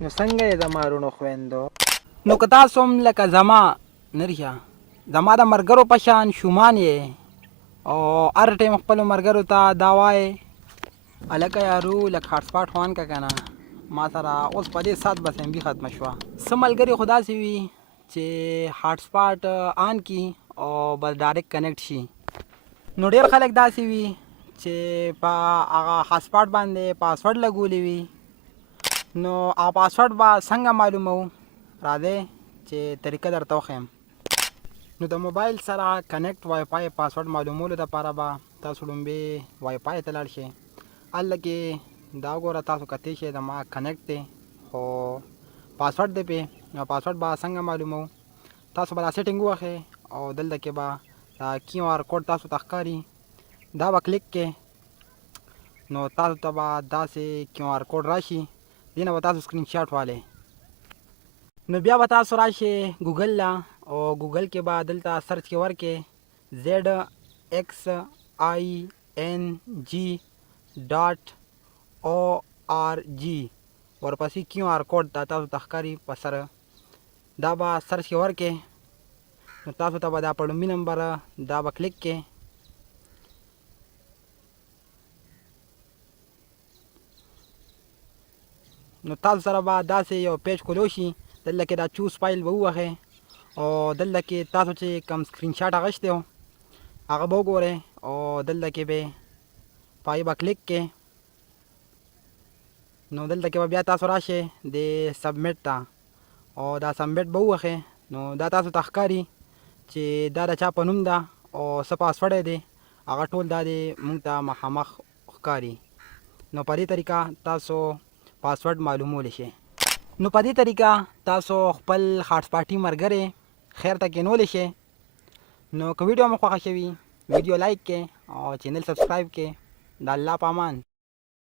نو څنګه یې زما وروڼو خویندو؟ نو که تاسو هم لکه زما نرشه زما د ملګرو په شان شومان یې او هر ټایم خپلو ملګرو ته دا وایې هلکه یارو لږ هاټسپاټ خو آن که که نه ما سره اوس په دې ساعت بس MB ختمه شوه. څه ملګري خو داسې وي چې هاټسپاټ آن کي او بس ډایرکټ کنیکټ شي. نو ډېر خلک داسې وي چې په هغه هاټسپاټ باندې پاسورډ لګولی وي. نو هغه پاسورډ به څنګه معلوموو؟ راځئ چې طریقه درته وښیم. نو د موبایل سره کنیکټ وای فای پاسورډ معلومولو دپاره به تاسو لومبې وای فای ته لاړ شئ. هلته کې دا وګوره تاسو کتی شئ زما کنیکټ دی خو پاسورډ دی پې. نو پاسورډ به څنګه معلوموو؟ تاسو به دا سیټینګ ووهئ او دلته کې به دا کیو آر کوډ تاسو ته ښکاري دا به کلیک کې نو تاسو ته به داسې کیو آر کوډ راشي. دې نه به تاسو سکرین شاټ والئ. نو بیا به تاسو راشئ ګوګل له او ګوګل کې به دلته سرچ کې ورکړئ ZXING.org ورپسې کیو آر کوډ دا تاسو ته ښکاري په سره دا به سرچ کې ورکړئ. نو تاسو ته به دا په لومړي نمبر دا به کلیک کړئ. نو تاسو سره به داسې یو پیج کولو شي. دلته کې دا چوز فایل به ووهئ او دلته کې تاسو چې کوم سکرین شاټ اخیستی و هغه به وګورئ او دلته کې به په هغې به کلیک کړئ. نو دلته کې به بیا تاسو راشئ د سبمیټ ته او دا سبمیټ به ووهئ. نو دا تاسو ته ښکاري چې دا د چا په نوم ده او څه پاسورډ دی هغه ټول دا د موږ ته مخامخ ښکاري. نو په دې طریقه تاسو پاسورډ معلومولی شئ. نو په دې طریقه تاسو خپل هاټسپاټي ملګری خیر ته کینولی شئ. نو که ویډیو مو خوښه شوي ویډیو لایک کړئ او چینل سبسکرایب کړئ. د الله په امان.